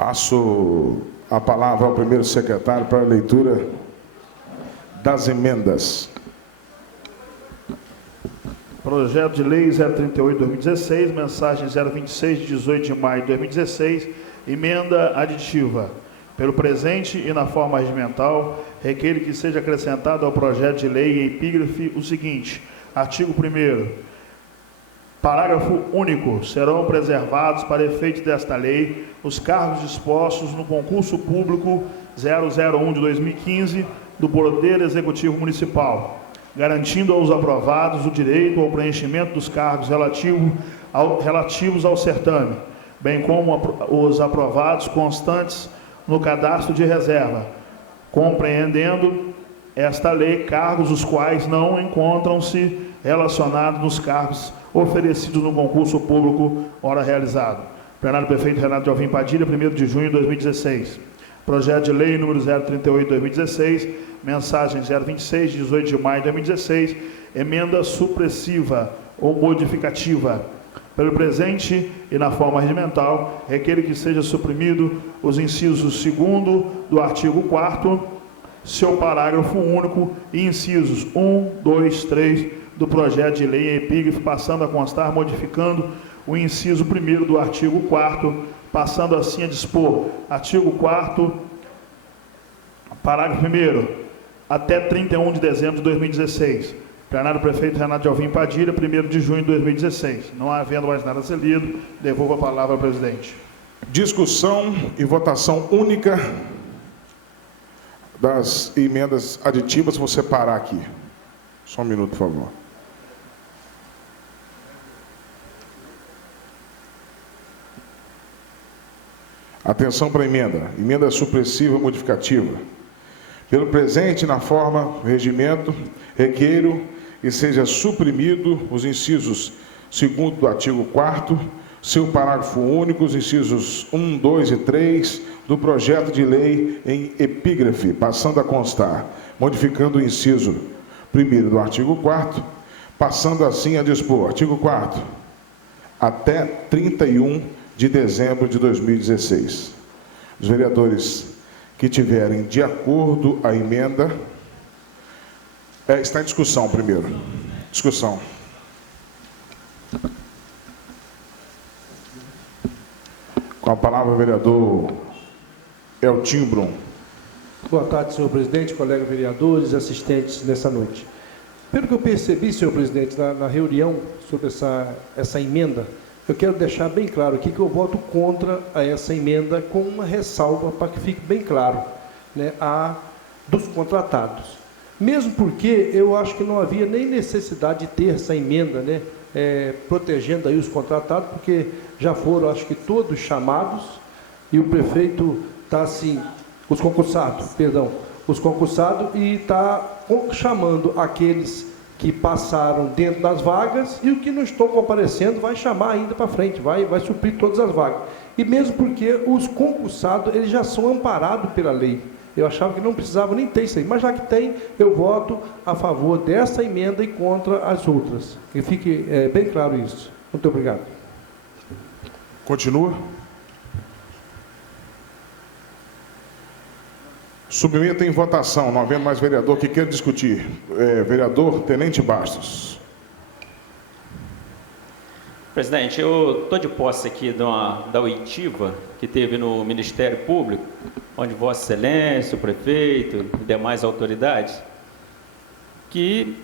Passo a palavra ao primeiro secretário para a leitura das emendas. Projeto de Lei 038/2016, mensagem 026 de 18 de maio de 2016, emenda aditiva. Pelo presente e na forma regimental, requer que seja acrescentado ao projeto de lei em epígrafe o seguinte: artigo 1º. Parágrafo único. Serão preservados, para efeito desta lei, os cargos dispostos no concurso público 001 de 2015 do Poder Executivo Municipal, garantindo aos aprovados o direito ao preenchimento dos cargos relativos ao certame, bem como os aprovados constantes no cadastro de reserva, compreendendo esta lei cargos os quais não encontram-se relacionados nos cargos oferecidos no concurso público ora realizado. Plenário Prefeito Renato de Alvim Padilha, 1º de junho de 2016. Projeto de Lei número 038/2016, mensagem 026 de 18 de maio de 2016, emenda supressiva ou modificativa. Pelo presente e na forma regimental, requer que seja suprimido os incisos 2º do artigo 4º, seu parágrafo único e incisos 1, 2, 3 do projeto de lei em epígrafe, passando a constar modificando o inciso 1º do artigo 4º, passando assim a dispor: artigo 4º, parágrafo 1º, até 31 de dezembro de 2016. Plenário Prefeito Renato de Alvim Padilha, 1º de junho de 2016. Não havendo mais nada a ser lido, devolvo a palavra ao presidente. Discussão e votação única das emendas aditivas. Vou separar aqui. Só um minuto, por favor. Atenção para a emenda. Emenda supressiva modificativa. Pelo presente, na forma, regimento, requeiro que seja suprimido os incisos 2º do artigo 4º, seu parágrafo único, os incisos 1, 2 e 3 do projeto de lei em epígrafe, passando a constar, modificando o inciso 1º do artigo 4º, passando assim a dispor: artigo 4º, até 31 de dezembro de 2016. Os vereadores que tiverem de acordo a emenda... está em discussão primeiro. Discussão. Com a palavra o vereador Eltinho Brum. Boa tarde, senhor presidente, colegas vereadores, assistentes nessa noite. Pelo que eu percebi, senhor presidente, na reunião sobre essa emenda, eu quero deixar bem claro aqui que eu voto contra essa emenda com uma ressalva para que fique bem claro, né, dos contratados. Mesmo porque eu acho que não havia nem necessidade de ter essa emenda, né, protegendo aí os contratados, porque já foram, acho que todos chamados, e o prefeito está assim, os concursados, e está chamando aqueles que passaram dentro das vagas, e o que não estão comparecendo vai chamar ainda para frente, vai suprir todas as vagas. E mesmo porque os concursados, eles já são amparados pela lei. Eu achava que não precisava nem ter isso aí, mas já que tem, eu voto a favor dessa emenda e contra as outras. Que fique bem claro isso. Muito obrigado. Continua. Submeto em votação, não havendo mais vereador que queira discutir. Vereador Tenente Bastos. Presidente, eu estou de posse aqui da oitiva que teve no Ministério Público, onde Vossa Excelência, o prefeito e demais autoridades, que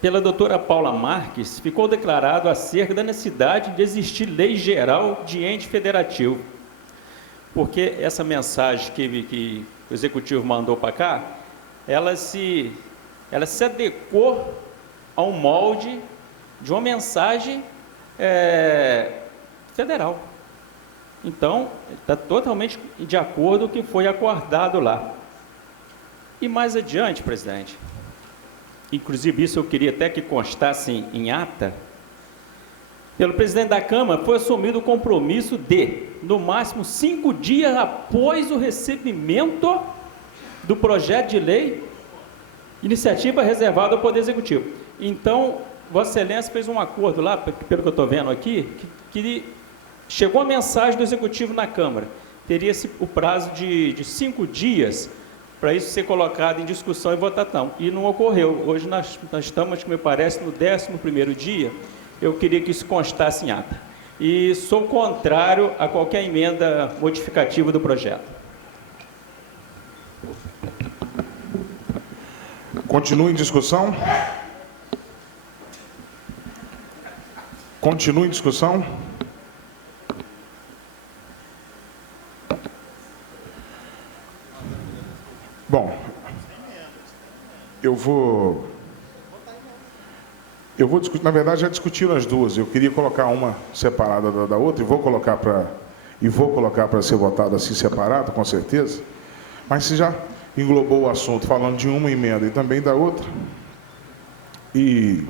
pela doutora Paula Marques ficou declarado acerca da necessidade de existir lei geral de ente federativo. Porque essa mensagem que o Executivo mandou para cá, ela se adequou ao molde de uma mensagem federal. Então, está totalmente de acordo com o que foi acordado lá. E mais adiante, presidente, inclusive isso eu queria até que constasse em ata, pelo presidente da Câmara foi assumido o compromisso de, no máximo 5 dias após o recebimento do projeto de lei, iniciativa reservada ao Poder Executivo. Então, Vossa Excelência fez um acordo lá, pelo que eu estou vendo aqui, que chegou a mensagem do Executivo na Câmara, teria-se o prazo de 5 dias para isso ser colocado em discussão e votação. E não ocorreu. Hoje nós estamos, me parece, no 11º dia. Eu queria que isso constasse em ata. E sou contrário a qualquer emenda modificativa do projeto. Continua em discussão? Continua em discussão? Bom, eu vou discutir, na verdade já discutiram as duas, eu queria colocar uma separada da outra e vou colocar para ser votada assim separado, com certeza, mas se já englobou o assunto falando de uma emenda e também da outra, e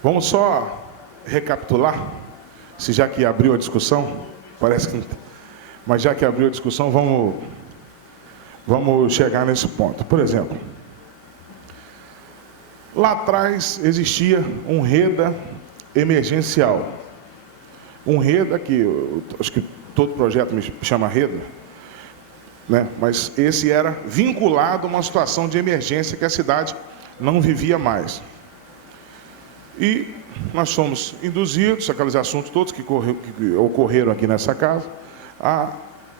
vamos só recapitular, se já que abriu a discussão, parece que, mas já que abriu a discussão, vamos chegar nesse ponto. Por exemplo, lá atrás existia um REDA emergencial. Um REDA que, acho que todo projeto me chama REDA, né? Mas esse era vinculado a uma situação de emergência que a cidade não vivia mais. E nós somos induzidos, aqueles assuntos todos que ocorreram aqui nessa casa,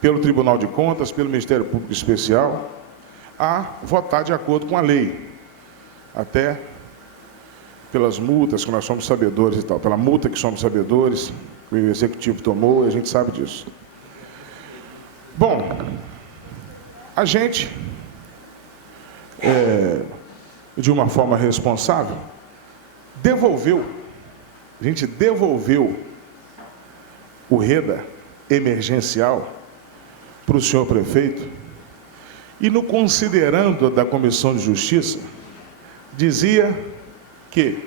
pelo Tribunal de Contas, pelo Ministério Público Especial, a votar de acordo com a lei. Até pelas multas que nós somos sabedores e tal, pela multa que somos sabedores, que o Executivo tomou, e a gente sabe disso. Bom, a gente, de uma forma responsável, a gente devolveu o REDA emergencial para o senhor prefeito, e no considerando da Comissão de Justiça, dizia que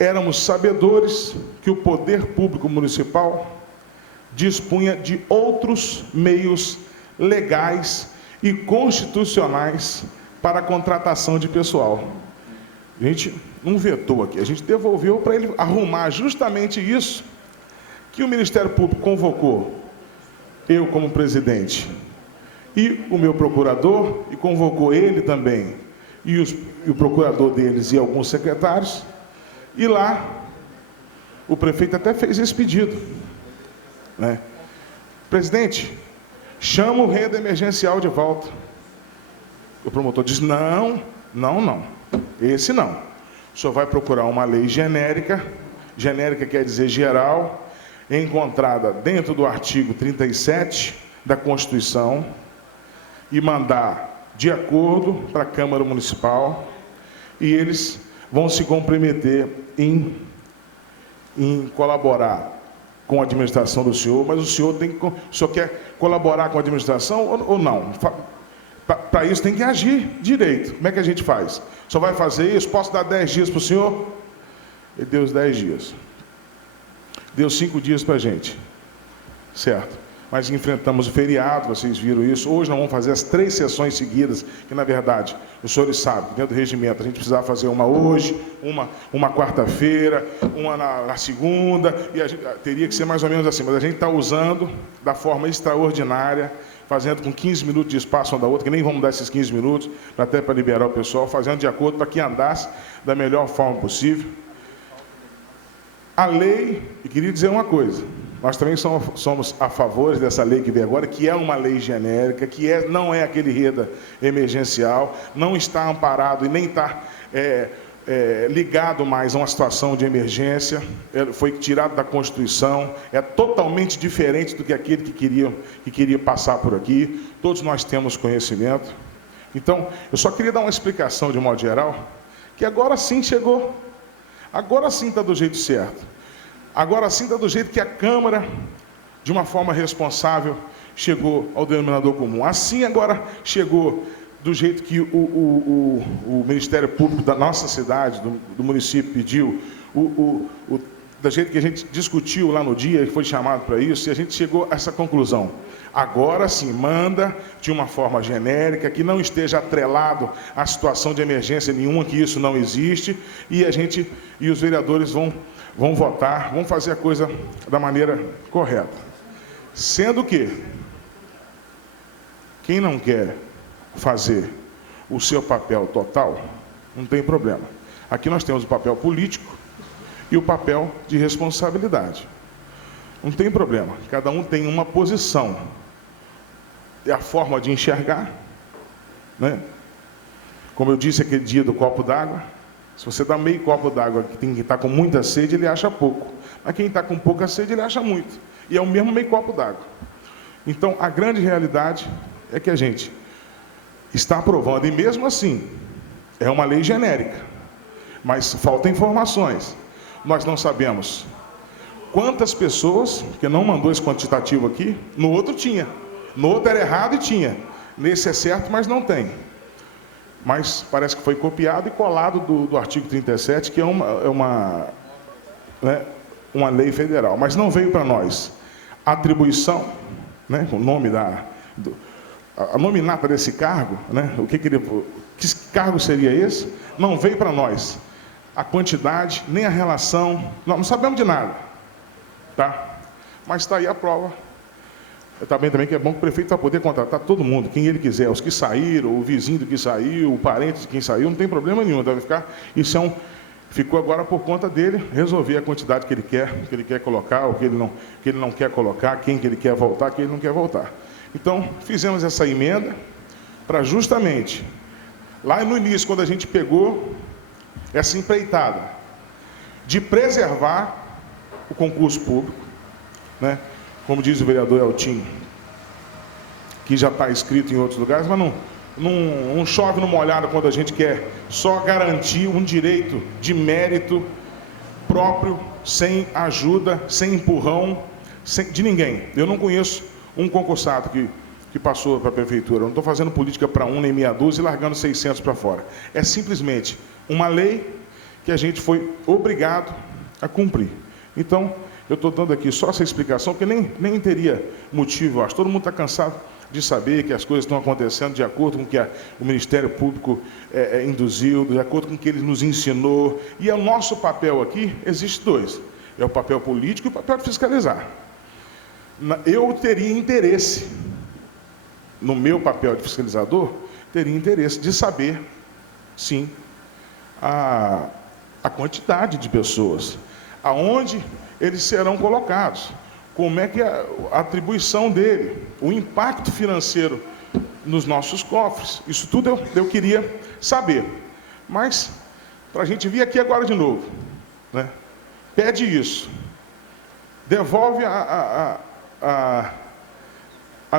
éramos sabedores que o poder público municipal dispunha de outros meios legais e constitucionais para a contratação de pessoal. A gente não vetou aqui, a gente devolveu para ele arrumar justamente isso que o Ministério Público convocou eu como presidente e o meu procurador, e convocou ele também, e o procurador deles e alguns secretários, e lá o prefeito até fez esse pedido, né? Presidente, chama o REDA emergencial de volta. O promotor diz, não, esse não. O senhor vai procurar uma lei genérica quer dizer geral, encontrada dentro do artigo 37 da Constituição, e mandar de acordo para a Câmara Municipal, e eles vão se comprometer em colaborar com a administração do senhor, mas o senhor quer colaborar com a administração ou não? Para isso tem que agir direito. Como é que a gente faz? Só vai fazer isso? Posso dar 10 dias para o senhor? Ele deu os 10 dias. Deu 5 dias para a gente. Certo. Mas enfrentamos o feriado, vocês viram isso. Hoje nós vamos fazer as 3 sessões seguidas, que na verdade, os senhores sabem, dentro do regimento, a gente precisava fazer uma hoje, uma quarta-feira, uma na segunda, e a gente, teria que ser mais ou menos assim, mas a gente está usando da forma extraordinária, fazendo com 15 minutos de espaço uma da outra, que nem vamos dar esses 15 minutos, até para liberar o pessoal, fazendo de acordo para que andasse da melhor forma possível. A lei, e queria dizer uma coisa, nós também somos a favor dessa lei que vem agora, que é uma lei genérica, não é aquele REDA emergencial, não está amparado e nem está ligado mais a uma situação de emergência, foi tirado da Constituição, é totalmente diferente do que aquele que queria passar por aqui, todos nós temos conhecimento. Então, eu só queria dar uma explicação de modo geral, que agora sim chegou, agora sim está do jeito certo. Agora sim está do jeito que a Câmara, de uma forma responsável, chegou ao denominador comum. Assim agora chegou do jeito que o Ministério Público da nossa cidade, do município, pediu, do jeito que a gente discutiu lá no dia, que foi chamado para isso, e a gente chegou a essa conclusão. Agora sim, manda de uma forma genérica, que não esteja atrelado à situação de emergência nenhuma, que isso não existe, e os vereadores vão votar, vão fazer a coisa da maneira correta. Sendo que quem não quer fazer o seu papel total, não tem problema. Aqui nós temos o papel político e o papel de responsabilidade. Não tem problema, cada um tem uma posição. É a forma de enxergar, né? Como eu disse aquele dia do copo d'água, se você dá meio copo d'água que tem que estar com muita sede, ele acha pouco. Mas quem está com pouca sede, ele acha muito. E é o mesmo meio copo d'água. Então, a grande realidade é que a gente está aprovando, e mesmo assim, é uma lei genérica. Mas faltam informações. Nós não sabemos quantas pessoas, porque não mandou esse quantitativo aqui, no outro tinha. No outro era errado e tinha. Nesse é certo, mas não tem. Mas parece que foi copiado e colado do artigo 37, que é uma lei federal. Mas não veio para nós. A atribuição, né, o nome a nominata desse cargo, né, que cargo seria esse? Não veio para nós. A quantidade, nem a relação, não sabemos de nada. Tá? Mas está aí a prova. Também que é bom que o prefeito vai poder contratar todo mundo, quem ele quiser, os que saíram, o vizinho do que saiu, o parente de quem saiu, não tem problema nenhum, deve ficar. Isso ficou agora por conta dele resolver a quantidade que ele quer colocar, o que ele não quer colocar, quem que ele quer voltar, quem ele não quer voltar. Então, fizemos essa emenda para justamente, lá no início, quando a gente pegou essa empreitada de preservar o concurso público, né? Como diz o vereador Eltinho, que já está escrito em outros lugares, mas não chove no molhado quando a gente quer só garantir um direito de mérito próprio, sem ajuda, sem empurrão, de ninguém. Eu não conheço um concursado que passou para a prefeitura. Eu não estou fazendo política para um nem meia dúzia e largando 600 para fora. É simplesmente uma lei que a gente foi obrigado a cumprir. Então, eu estou dando aqui só essa explicação, porque nem teria motivo, eu acho. Todo mundo está cansado de saber que as coisas estão acontecendo de acordo com o que o Ministério Público induziu, de acordo com o que ele nos ensinou. E o nosso papel aqui, existe dois. É o papel político e o papel de fiscalizar. Eu teria interesse, no meu papel de fiscalizador, teria interesse de saber, sim, a quantidade de pessoas, aonde eles serão colocados, como é que é a atribuição dele, o impacto financeiro nos nossos cofres. Isso tudo eu queria saber. Mas, para a gente vir aqui agora de novo, né, pede isso, devolve a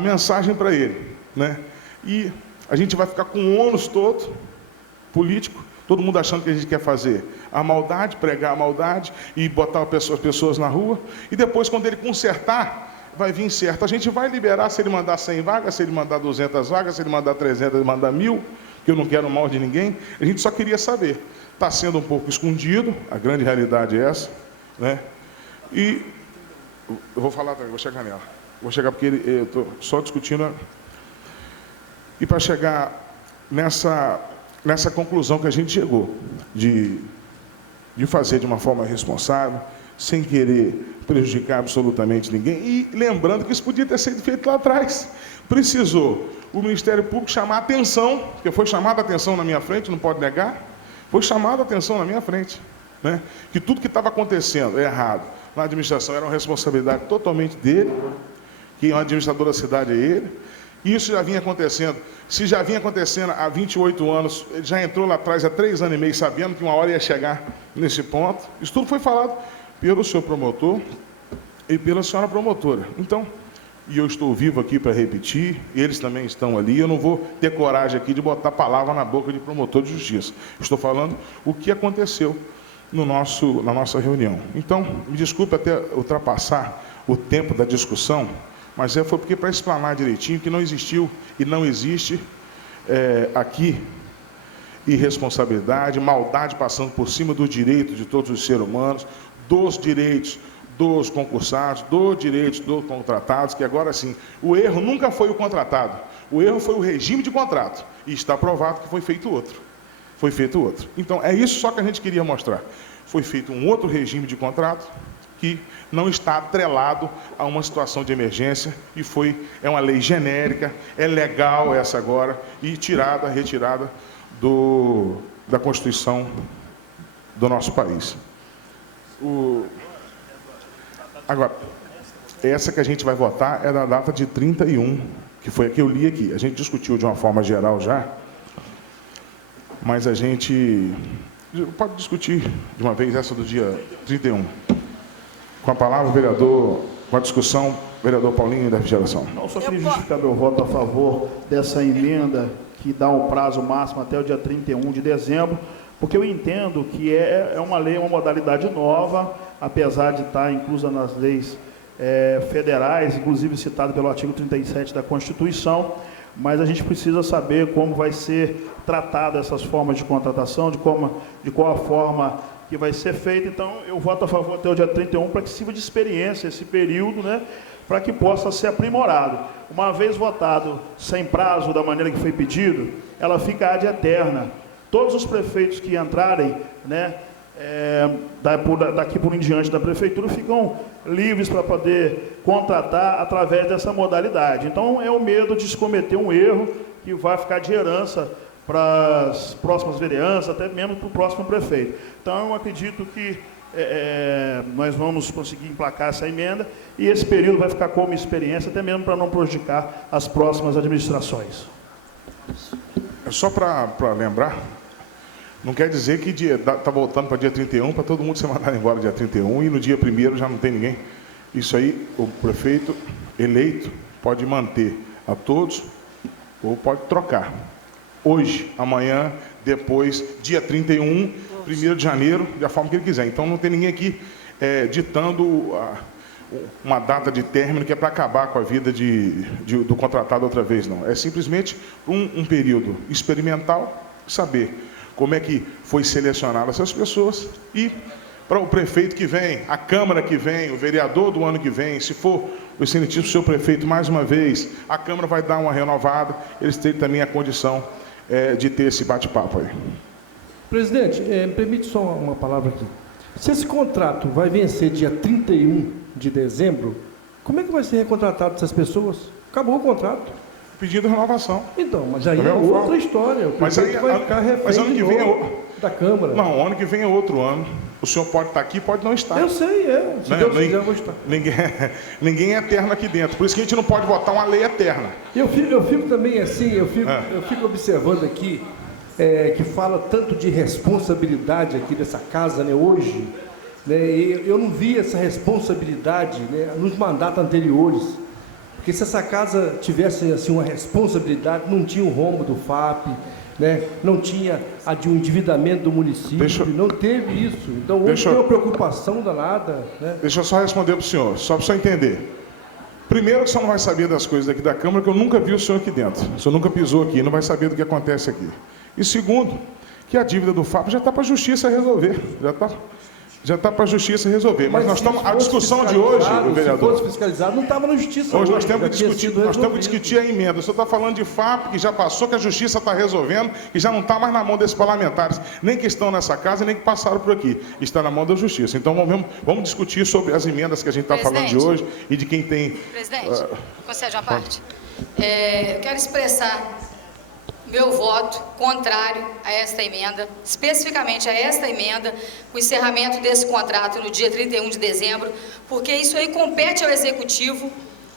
mensagem para ele, né, e a gente vai ficar com o ônus todo político, todo mundo achando que a gente quer fazer a maldade, pregar a maldade e botar as pessoas na rua. E depois, quando ele consertar, vai vir certo. A gente vai liberar se ele mandar 100 vagas, se ele mandar 200 vagas, se ele mandar 300, se ele mandar 1000, que eu não quero mal de ninguém. A gente só queria saber. Está sendo um pouco escondido, a grande realidade é essa, né? E eu vou falar também, vou chegar nela. Vou chegar porque eu estou só discutindo. E para chegar nessa conclusão que a gente chegou, de fazer de uma forma responsável, sem querer prejudicar absolutamente ninguém, e lembrando que isso podia ter sido feito lá atrás. Precisou o Ministério Público chamar a atenção, porque foi chamada a atenção na minha frente, não pode negar, foi chamada a atenção na minha frente, né? Que tudo que estava acontecendo errado na administração era uma responsabilidade totalmente dele, que o administrador da cidade é ele. Isso já vinha acontecendo. Se já vinha acontecendo há 28 anos, ele já entrou lá atrás há 3 anos e meio, sabendo que uma hora ia chegar nesse ponto. Isso tudo foi falado pelo senhor promotor e pela senhora promotora. Então, e eu estou vivo aqui para repetir, eles também estão ali, eu não vou ter coragem aqui de botar palavra na boca de promotor de justiça. Estou falando o que aconteceu na nossa reunião. Então, me desculpe até ultrapassar o tempo da discussão, mas foi porque para explanar direitinho que não existiu e não existe aqui irresponsabilidade, maldade passando por cima do direito de todos os seres humanos, dos direitos dos concursados, dos direitos dos contratados, que agora sim, o erro nunca foi o contratado, o erro foi o regime de contrato, e está provado que foi feito outro. Então, é isso só que a gente queria mostrar. Foi feito um outro regime de contrato, que não está atrelado a uma situação de emergência e é uma lei genérica, é legal essa agora e retirada da Constituição do nosso país. Agora, essa que a gente vai votar é da data de 31, que foi a que eu li aqui. A gente discutiu de uma forma geral já, mas a gente pode discutir de uma vez essa do dia 31. Com a palavra, vereador, com a discussão, vereador Paulinho da Refrigeração. Não, só queria justificar meu voto a favor dessa emenda que dá um prazo máximo até o dia 31 de dezembro, porque eu entendo que é uma lei, uma modalidade nova, apesar de estar inclusa nas leis federais, inclusive citada pelo artigo 37 da Constituição, mas a gente precisa saber como vai ser tratada essas formas de contratação, de qual a forma que vai ser feita. Então, eu voto a favor até o dia 31 para que sirva de experiência esse período, né, para que possa ser aprimorado. Uma vez votado sem prazo, da maneira que foi pedido, ela fica ad eterna. Todos os prefeitos que entrarem, né, daqui por em diante da prefeitura, ficam livres para poder contratar através dessa modalidade. Então, é o medo de se cometer um erro que vai ficar de herança para as próximas vereanças, até mesmo para o próximo prefeito. Então, eu acredito que nós vamos conseguir emplacar essa emenda e esse período vai ficar como experiência, até mesmo para não prejudicar as próximas administrações. Só para lembrar, não quer dizer que está voltando para dia 31, para todo mundo ser mandado embora dia 31 e no dia 1º já não tem ninguém. Isso aí, o prefeito eleito pode manter a todos ou pode trocar. Hoje, amanhã, depois, dia 31, 1º de janeiro, da forma que ele quiser. Então, não tem ninguém aqui ditando uma data de término que é para acabar com a vida do contratado outra vez, não. É simplesmente um período experimental, saber como é que foi selecionada essas pessoas e para o prefeito que vem, a Câmara que vem, o vereador do ano que vem, se for o excelentíssimo seu prefeito mais uma vez, a Câmara vai dar uma renovada, eles têm também a condição de ter esse bate-papo aí. Presidente, me permite só uma palavra aqui. Se esse contrato vai vencer dia 31 de dezembro, como é que vai ser recontratado essas pessoas? Acabou o contrato. Pedindo renovação. Então, mas aí é outra história. O prefeito vai ficar refém de novo da Câmara. Não, ano que vem é outro ano. O senhor pode estar aqui, pode não estar. Eu sei, Se Deus quiser, eu vou estar. Ninguém é eterno aqui dentro. Por isso que a gente não pode votar uma lei eterna. Eu fico também assim, eu fico observando aqui, que fala tanto de responsabilidade aqui dessa casa, né, hoje. Né, eu não vi essa responsabilidade, né, nos mandatos anteriores. Porque se essa casa tivesse assim, uma responsabilidade, não tinha o rombo do FAP, né? Não tinha a de um endividamento do município, não teve isso. Então, hoje tem uma preocupação danada. Né? Deixa eu só responder para o senhor, só para o senhor entender. Primeiro, que o senhor não vai saber das coisas aqui da Câmara, que eu nunca vi o senhor aqui dentro. O senhor nunca pisou aqui, não vai saber do que acontece aqui. E segundo, que a dívida do FAP já está para a Justiça resolver. Já está para a Justiça resolver. Mas nós estamos. A discussão de hoje, vereador. Se fosse fiscalizado, não estava na Justiça. Hoje nós temos que discutir a emenda. O senhor está falando de FAP, que já passou, que a Justiça está resolvendo, e já não está mais na mão desses parlamentares, nem que estão nessa casa, nem que passaram por aqui. Está na mão da Justiça. Então vamos discutir sobre as emendas que a gente está falando de hoje e de quem tem. Presidente, concede uma parte. Eu quero expressar meu voto contrário a esta emenda, especificamente a esta emenda, com o encerramento desse contrato no dia 31 de dezembro, porque isso aí compete ao Executivo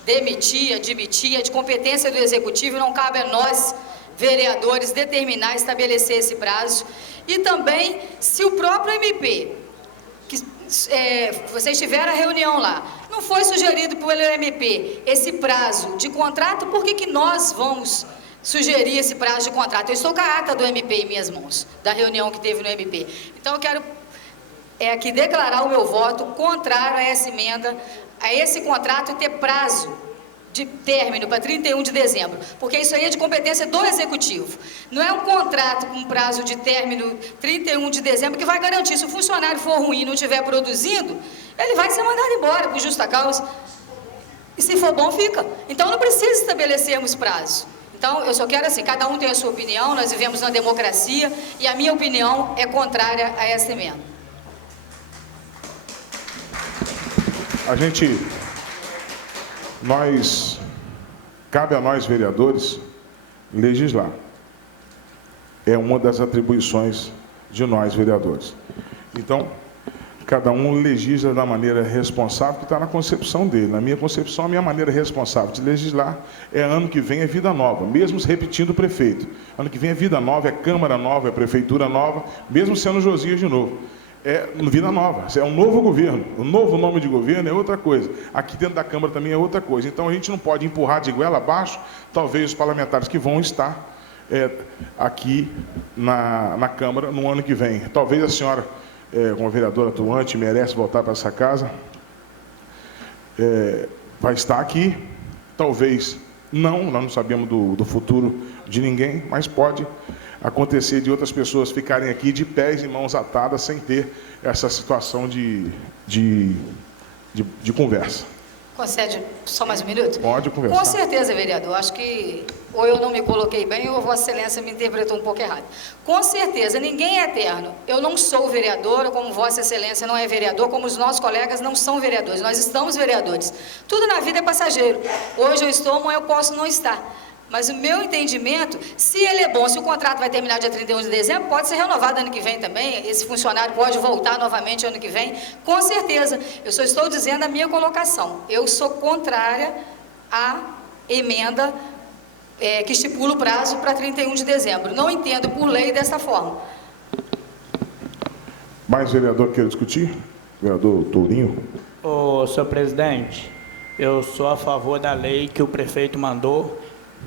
demitir, admitir, é de competência do Executivo, não cabe a nós, vereadores, determinar, estabelecer esse prazo. E também, se o próprio MP, que vocês tiveram a reunião lá, não foi sugerido pelo MP esse prazo de contrato, por que nós vamos sugerir esse prazo de contrato? Eu estou com a ata do MP em minhas mãos, da reunião que teve no MP. Então, eu quero aqui declarar o meu voto contrário a essa emenda, a esse contrato e ter prazo de término para 31 de dezembro, porque isso aí é de competência do Executivo. Não é um contrato com prazo de término 31 de dezembro que vai garantir, se o funcionário for ruim e não estiver produzindo, ele vai ser mandado embora por justa causa. E se for bom, fica. Então, não precisa estabelecermos prazo. Então, eu só quero assim, cada um tem a sua opinião, nós vivemos na democracia e a minha opinião é contrária a essa emenda. cabe a nós, vereadores, legislar. É uma das atribuições de nós, vereadores. Então, cada um legisla da maneira responsável que está na concepção dele. Na minha concepção, a minha maneira responsável de legislar é ano que vem é vida nova, mesmo repetindo o prefeito. Ano que vem é vida nova, é Câmara nova, é Prefeitura nova, mesmo sendo Josias de novo. É vida nova, é um novo governo. O novo nome de governo é outra coisa. Aqui dentro da Câmara também é outra coisa. Então, a gente não pode empurrar de goela abaixo, talvez os parlamentares que vão estar aqui na Câmara no ano que vem. Talvez a senhora, como vereadora atuante, merece voltar para essa casa, vai estar aqui, talvez não, nós não sabemos do futuro de ninguém, mas pode acontecer de outras pessoas ficarem aqui de pés e mãos atadas sem ter essa situação de conversa. Concede só mais um minuto? Pode conversar. Com certeza, vereador. Acho que ou eu não me coloquei bem ou Vossa Excelência me interpretou um pouco errado. Com certeza, ninguém é eterno. Eu não sou vereadora, como Vossa Excelência não é vereador, como os nossos colegas não são vereadores. Nós estamos vereadores. Tudo na vida é passageiro. Hoje eu estou, amanhã eu posso não estar. Mas o meu entendimento, se ele é bom, se o contrato vai terminar dia 31 de dezembro, pode ser renovado ano que vem também, esse funcionário pode voltar novamente ano que vem, com certeza. Eu só estou dizendo a minha colocação. Eu sou contrária à emenda que estipula o prazo para 31 de dezembro. Não entendo por lei dessa forma. Mais vereador quer discutir? Vereador Tourinho. Senhor presidente, eu sou a favor da lei que o prefeito mandou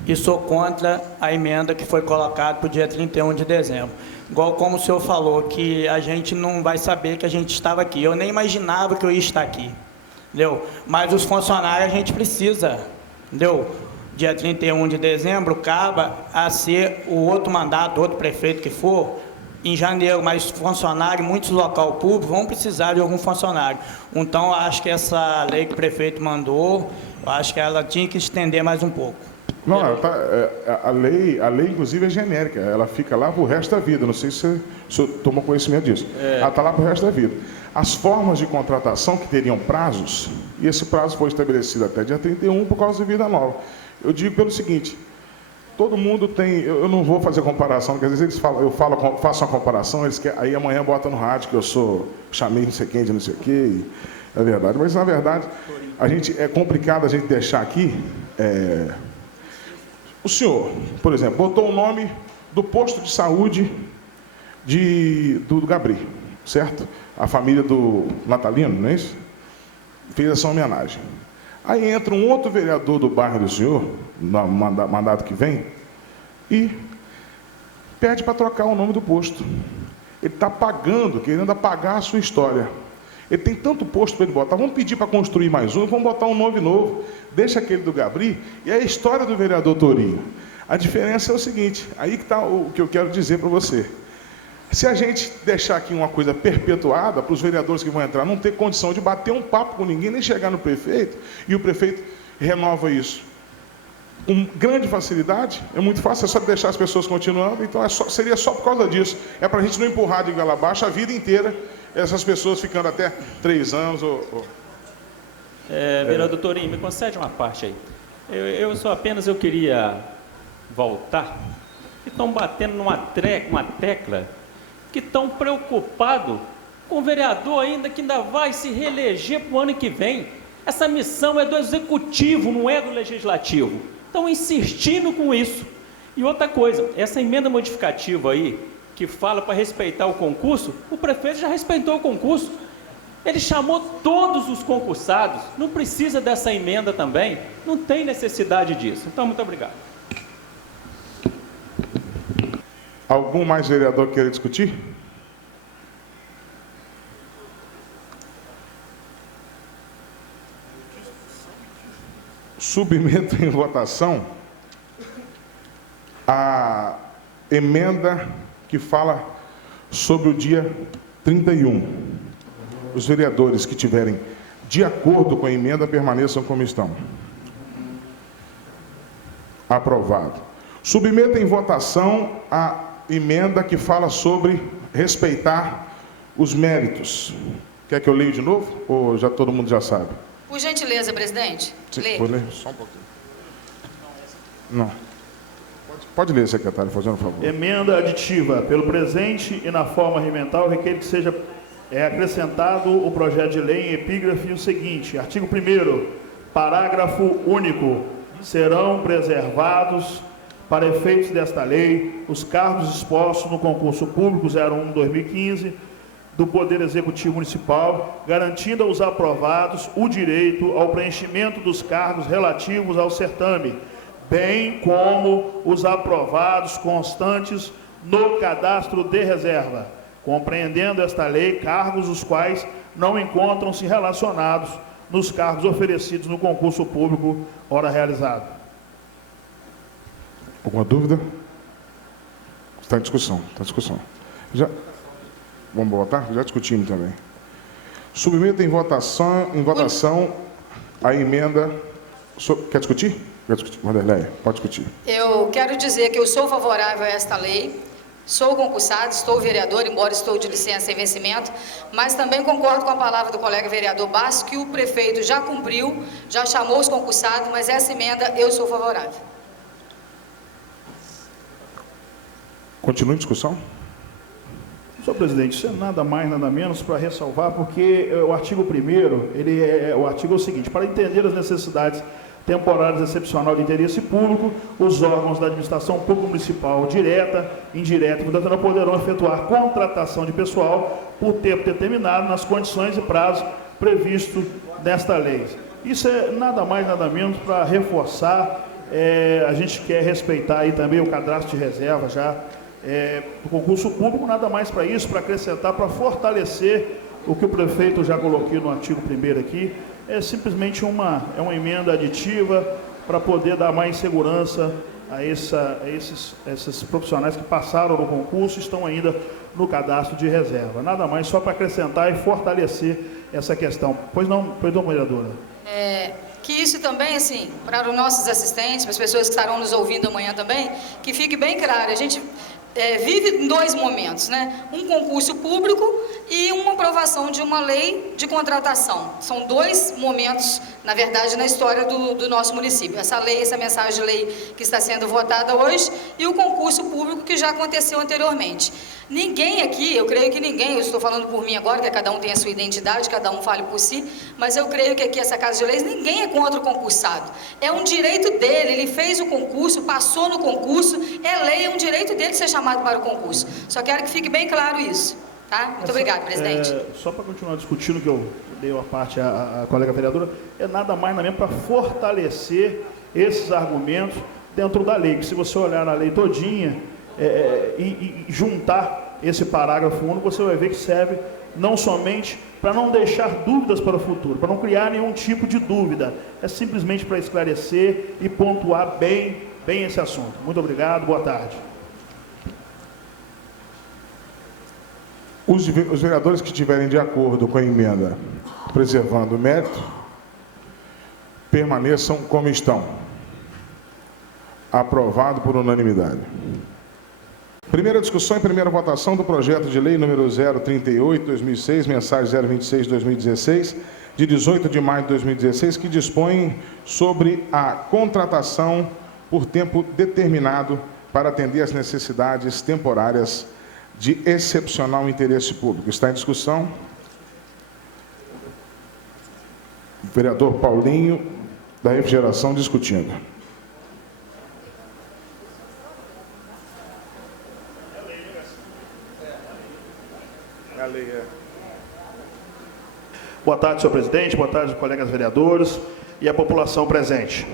e sou contra a emenda que foi colocada para o dia 31 de dezembro. Igual como o senhor falou, que a gente não vai saber que a gente estava aqui. Eu nem imaginava que eu ia estar aqui, entendeu? Mas os funcionários a gente precisa, entendeu? Dia 31 de dezembro acaba a ser o outro mandato, outro prefeito que for, em janeiro, mas funcionários, muitos local público vão precisar de algum funcionário. Então, eu acho que essa lei que o prefeito mandou, eu acho que ela tinha que estender mais um pouco. Não, a lei inclusive é genérica, ela fica lá pro resto da vida, não sei se o senhor tomou conhecimento disso. Ela está lá pro resto da vida. As formas de contratação que teriam prazos, e esse prazo foi estabelecido até dia 31 por causa de vida nova. Eu digo pelo seguinte, todo mundo tem, eu não vou fazer comparação, porque às vezes eles falam, faço uma comparação, eles querem, aí amanhã bota no rádio que eu chamei não sei quem de não sei o quê, é verdade, mas na verdade, é complicado a gente deixar aqui, o senhor, por exemplo, botou o nome do posto de saúde do Gabri, certo? A família do Natalino, não é isso? Fez essa homenagem. Aí entra um outro vereador do bairro do senhor, no mandato que vem, e pede para trocar o nome do posto. Ele está pagando, querendo apagar a sua história. Ele tem tanto posto para ele botar. Vamos pedir para construir mais um, vamos botar um nome novo. Deixa aquele do Gabri, e é a história do vereador Tourinho. A diferença é o seguinte, aí que está o que eu quero dizer para você. Se a gente deixar aqui uma coisa perpetuada, para os vereadores que vão entrar não ter condição de bater um papo com ninguém, nem chegar no prefeito, e o prefeito renova isso com grande facilidade, é muito fácil, é só deixar as pessoas continuando, então seria só por causa disso. É para a gente não empurrar de goela abaixo a vida inteira, essas pessoas ficando até 3 anos. Vereador Tourinho, me concede uma parte aí. Eu queria voltar, que estão batendo uma tecla, que estão preocupados com o vereador ainda que ainda vai se reeleger para o ano que vem. Essa missão é do Executivo, não é do Legislativo. Estão insistindo com isso. E outra coisa, essa emenda modificativa aí, que fala para respeitar o concurso, o prefeito já respeitou o concurso. Ele chamou todos os concursados, não precisa dessa emenda também, não tem necessidade disso. Então, muito obrigado. Algum mais vereador queira discutir? Submeto em votação a emenda que fala sobre o dia 31. Os vereadores que tiverem de acordo com a emenda permaneçam como estão. Aprovado. Submeto em votação a emenda que fala sobre respeitar os méritos. Quer que eu leia de novo? Ou todo mundo já sabe? gentileza, presidente. Sim, Lê. pode ler? Só um pouquinho. Não. Pode ler, secretário, fazendo um favor. Emenda aditiva. Pelo presente e na forma regimental, requer que seja acrescentado o projeto de lei em epígrafe o seguinte: artigo 1º, parágrafo único. Serão preservados, para efeitos desta lei, os cargos expostos no concurso público 01/2015 do Poder Executivo Municipal, garantindo aos aprovados o direito ao preenchimento dos cargos relativos ao certame, bem como os aprovados constantes no cadastro de reserva, compreendendo esta lei cargos os quais não encontram-se relacionados nos cargos oferecidos no concurso público ora realizado. Alguma dúvida? Está em discussão, está em discussão. Vamos votar? Já discutimos também. Submeto em votação a emenda... Quer discutir? Quer discutir? Vanderleia, pode discutir. Eu quero dizer que eu sou favorável a esta lei, sou concursado, estou vereador, embora estou de licença em vencimento, mas também concordo com a palavra do colega vereador Basso, que o prefeito já cumpriu, já chamou os concursados, mas essa emenda eu sou favorável. Continua em discussão? Senhor presidente, isso é nada mais, nada menos para ressalvar, porque o artigo 1º, o artigo é o seguinte: para entender as necessidades temporárias excepcional de interesse público, os órgãos da administração pública municipal, direta, indireta e portanto não poderão efetuar contratação de pessoal por tempo determinado nas condições e prazos previstos nesta lei. Isso é nada mais, nada menos para reforçar, a gente quer respeitar aí também o cadastro de reserva já do concurso público, nada mais para isso, para acrescentar, para fortalecer o que o prefeito já colocou no artigo 1º aqui. É simplesmente uma emenda aditiva para poder dar mais segurança a esses profissionais que passaram no concurso e estão ainda no cadastro de reserva. Nada mais, só para acrescentar e fortalecer essa questão. Pois não, vereadora? Que isso também, assim, para os nossos assistentes, para as pessoas que estarão nos ouvindo amanhã também, que fique bem claro, a gente vive em dois momentos, né? Um concurso público e uma aprovação de uma lei de contratação. São dois momentos, na verdade, na história do nosso município. Essa lei, essa mensagem de lei que está sendo votada hoje e o concurso público que já aconteceu anteriormente. Ninguém aqui, eu creio que ninguém, eu estou falando por mim agora, que cada um tem a sua identidade, cada um fale por si, mas eu creio que aqui essa Casa de Leis, ninguém é contra o concursado. É um direito dele, ele fez o concurso, passou no concurso, é lei, é um direito dele ser chamado para o concurso. Só quero que fique bem claro isso. Tá? Muito obrigado, presidente. Só para continuar discutindo, que eu dei a parte à colega vereadora, é nada mais nada menos para fortalecer esses argumentos dentro da lei, que se você olhar na lei todinha e juntar esse parágrafo único, você vai ver que serve não somente para não deixar dúvidas para o futuro, para não criar nenhum tipo de dúvida, é simplesmente para esclarecer e pontuar bem esse assunto. Muito obrigado, boa tarde. Os vereadores que estiverem de acordo com a emenda, preservando o mérito, permaneçam como estão. Aprovado por unanimidade. Primeira discussão e primeira votação do projeto de lei número 038/2006, mensagem 026/2016, de 18 de maio de 2016, que dispõe sobre a contratação por tempo determinado para atender às necessidades temporárias de excepcional interesse público. Está em discussão. O vereador Paulinho, da Refrigeração, discutindo. Boa tarde, senhor presidente, boa tarde, colegas vereadores e a população presente.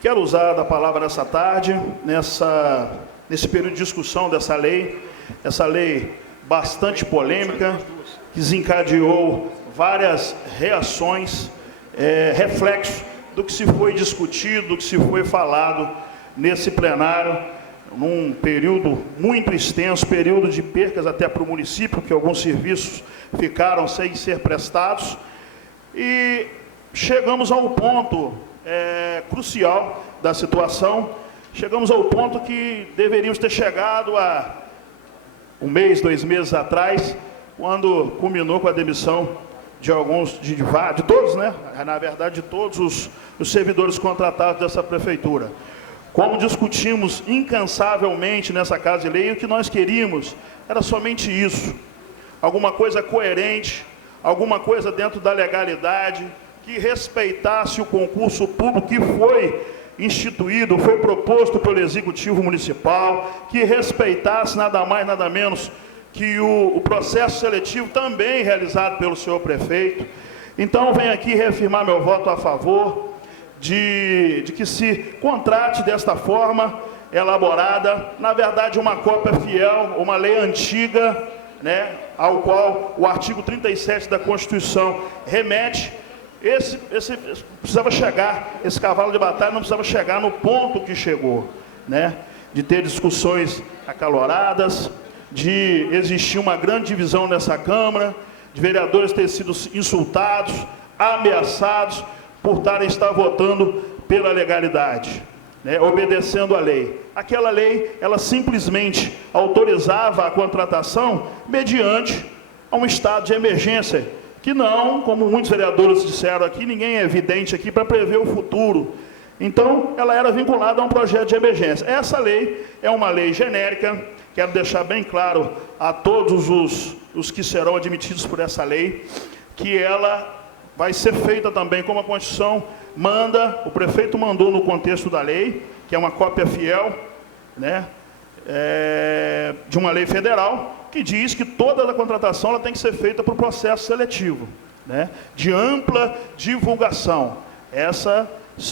Quero usar da palavra nessa tarde, nesse período de discussão dessa lei, essa lei bastante polêmica, que desencadeou várias reações, reflexos do que se foi discutido, do que se foi falado nesse plenário, num período muito extenso, período de percas até para o município, que alguns serviços ficaram sem ser prestados, e chegamos ao ponto crucial da situação, chegamos ao ponto que deveríamos ter chegado há 1 mês, 2 meses atrás, quando culminou com a demissão de alguns, de todos, né? Na verdade, de todos os servidores contratados dessa prefeitura. Como discutimos incansavelmente nessa Casa de Lei, o que nós queríamos era somente isso. Alguma coisa coerente, alguma coisa dentro da legalidade, que respeitasse o concurso público que foi instituído, foi proposto pelo Executivo Municipal, que respeitasse nada mais, nada menos que o processo seletivo também realizado pelo senhor prefeito. Então, venho aqui reafirmar meu voto a favor de que se contrate desta forma elaborada, na verdade uma cópia fiel, uma lei antiga, né, ao qual o artigo 37 da Constituição remete. Precisava chegar, esse cavalo de batalha não precisava chegar no ponto que chegou, né, de ter discussões acaloradas, de existir uma grande divisão nessa Câmara, de vereadores terem sido insultados, ameaçados por estar votando pela legalidade, né, obedecendo a lei. Aquela lei, ela simplesmente autorizava a contratação mediante um estado de emergência, que não, como muitos vereadores disseram aqui, ninguém é evidente aqui para prever o futuro. Então, ela era vinculada a um projeto de emergência. Essa lei é uma lei genérica, quero deixar bem claro a todos os que serão admitidos por essa lei, que ela vai ser feita também como a Constituição manda, o prefeito mandou no contexto da lei, que é uma cópia fiel, né, de uma lei federal, que diz que toda a contratação ela tem que ser feita por processo seletivo, né, de ampla divulgação. Essa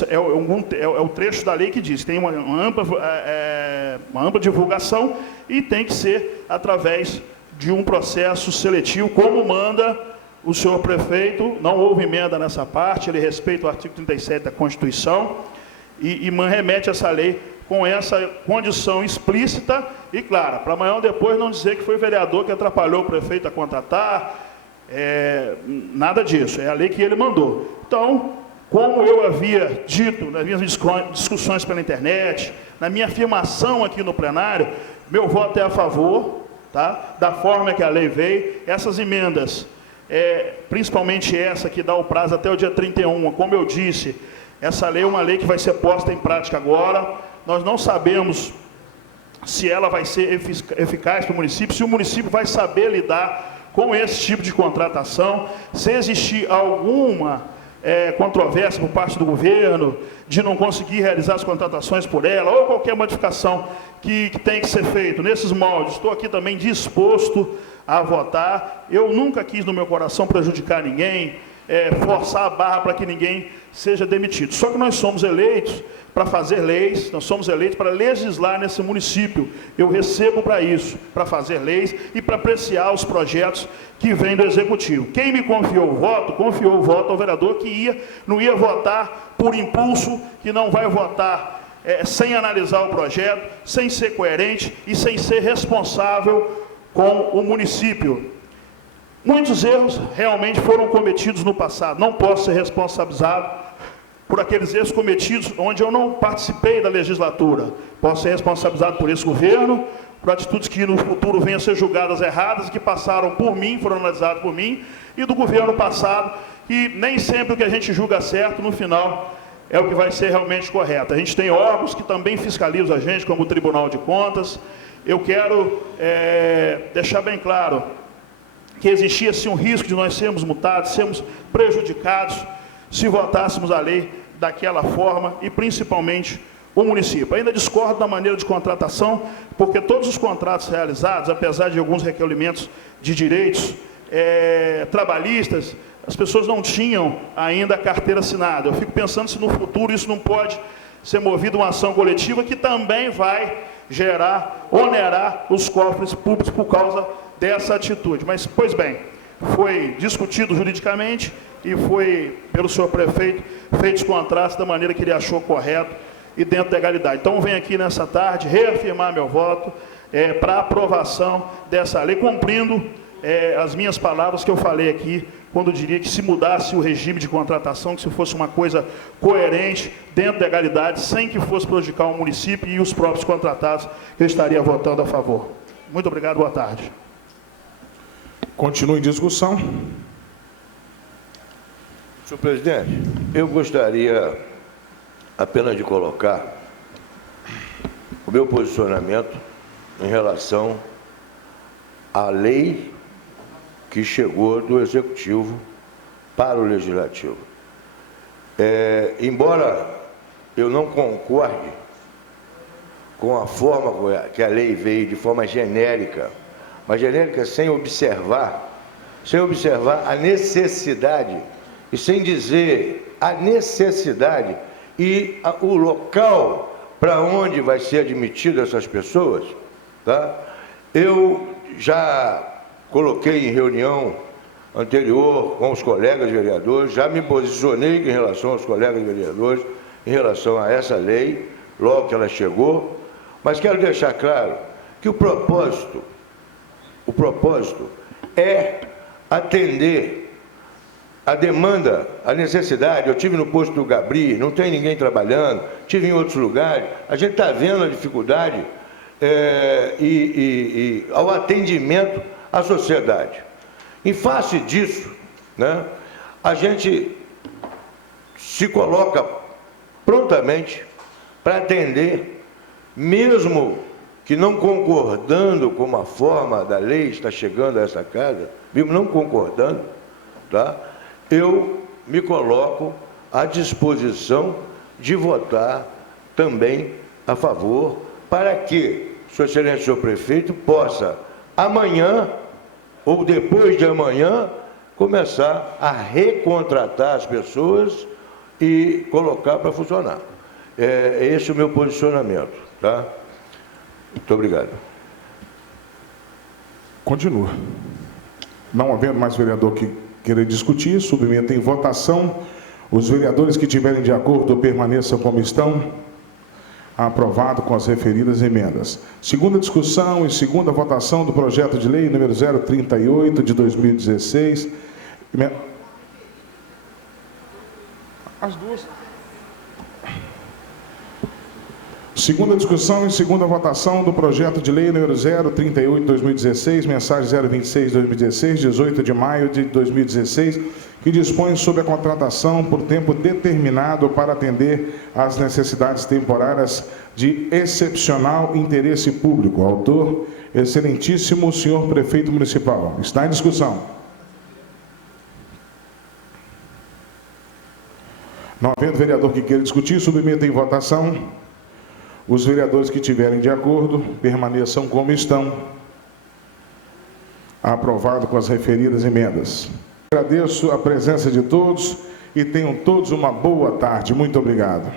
é o trecho da lei que diz que tem uma ampla divulgação e tem que ser através de um processo seletivo, como manda o senhor prefeito. Não houve emenda nessa parte, ele respeita o artigo 37 da Constituição e remete essa lei com essa condição explícita e clara, para amanhã ou depois não dizer que foi o vereador que atrapalhou o prefeito a contratar, nada disso, é a lei que ele mandou. Então, como eu havia dito nas minhas discussões pela internet, na minha afirmação aqui no plenário, meu voto é a favor, tá, da forma que a lei veio. Essas emendas, principalmente essa que dá o prazo até o dia 31, como eu disse, essa lei é uma lei que vai ser posta em prática agora. Nós não sabemos se ela vai ser eficaz para o município, se o município vai saber lidar com esse tipo de contratação, se existir alguma controvérsia por parte do governo, de não conseguir realizar as contratações por ela, ou qualquer modificação que tem que ser feito nesses moldes. Estou aqui também disposto a votar. Eu nunca quis no meu coração prejudicar ninguém, forçar a barra para que ninguém seja demitido. Só que nós somos eleitos para fazer leis, nós somos eleitos para legislar nesse município. Eu recebo para isso, para fazer leis e para apreciar os projetos que vêm do Executivo. Quem me confiou o voto ao vereador que não ia votar por impulso, que não vai votar sem analisar o projeto, sem ser coerente e sem ser responsável com o município. Muitos erros realmente foram cometidos no passado. Não posso ser responsabilizado por aqueles erros cometidos onde eu não participei da legislatura. Posso ser responsabilizado por esse governo, por atitudes que no futuro venham a ser julgadas erradas, que passaram por mim, foram analisadas por mim, e do governo passado, que nem sempre o que a gente julga certo, no final, é o que vai ser realmente correto. A gente tem órgãos que também fiscalizam a gente, como o Tribunal de Contas. Eu quero deixar bem claro que existia sim um risco de nós sermos multados, sermos prejudicados, se votássemos a lei daquela forma, e principalmente o município. Ainda discordo da maneira de contratação, porque todos os contratos realizados, apesar de alguns recolhimentos de direitos trabalhistas, as pessoas não tinham ainda a carteira assinada. Eu fico pensando se no futuro isso não pode ser movido uma ação coletiva que também vai onerar os cofres públicos por causa dessa atitude. Mas, pois bem, foi discutido juridicamente e foi, pelo senhor prefeito, feito os contratos da maneira que ele achou correto e dentro da legalidade. Então, venho aqui nessa tarde reafirmar meu voto para aprovação dessa lei, cumprindo as minhas palavras que eu falei aqui, quando eu diria que se mudasse o regime de contratação, que se fosse uma coisa coerente, dentro da legalidade, sem que fosse prejudicar o município e os próprios contratados, eu estaria votando a favor. Muito obrigado, boa tarde. Continua em discussão. Senhor presidente, eu gostaria apenas de colocar o meu posicionamento em relação à lei que chegou do Executivo para o Legislativo. Embora eu não concorde com a forma que a lei veio, de forma genérica, mas genérica sem observar a necessidade, e sem dizer a necessidade e o local para onde vai ser admitido essas pessoas, tá? Eu já coloquei em reunião anterior com os colegas vereadores, já me posicionei em relação aos colegas vereadores, em relação a essa lei, logo que ela chegou, mas quero deixar claro que o propósito é atender a demanda, a necessidade. Eu tive no posto do Gabri, não tem ninguém trabalhando, tive em outros lugares, a gente está vendo a dificuldade ao atendimento à sociedade. Em face disso, né, a gente se coloca prontamente para atender, mesmo que não concordando com a forma da lei está chegando a essa casa, mesmo não concordando, tá? Eu me coloco à disposição de votar também a favor, para que, Sua Excelência, senhor prefeito, possa amanhã ou depois de amanhã começar a recontratar as pessoas e colocar para funcionar. Esse é o meu posicionamento, tá? Muito obrigado. Continua. Não havendo mais vereador que queira discutir, submeta em votação. Os vereadores que estiverem de acordo permaneçam como estão. Aprovado com as referidas emendas. Segunda discussão e segunda votação do projeto de lei número 038 de 2016. As duas. Segunda discussão e segunda votação do projeto de lei número 038 de 2016, mensagem 026 de 2016, 18 de maio de 2016, que dispõe sobre a contratação por tempo determinado para atender às necessidades temporárias de excepcional interesse público. Autor, excelentíssimo senhor prefeito municipal. Está em discussão. Não havendo vereador que queira discutir, submeta em votação. Os vereadores que estiverem de acordo, permaneçam como estão. Aprovado com as referidas emendas. Agradeço a presença de todos e tenham todos uma boa tarde. Muito obrigado.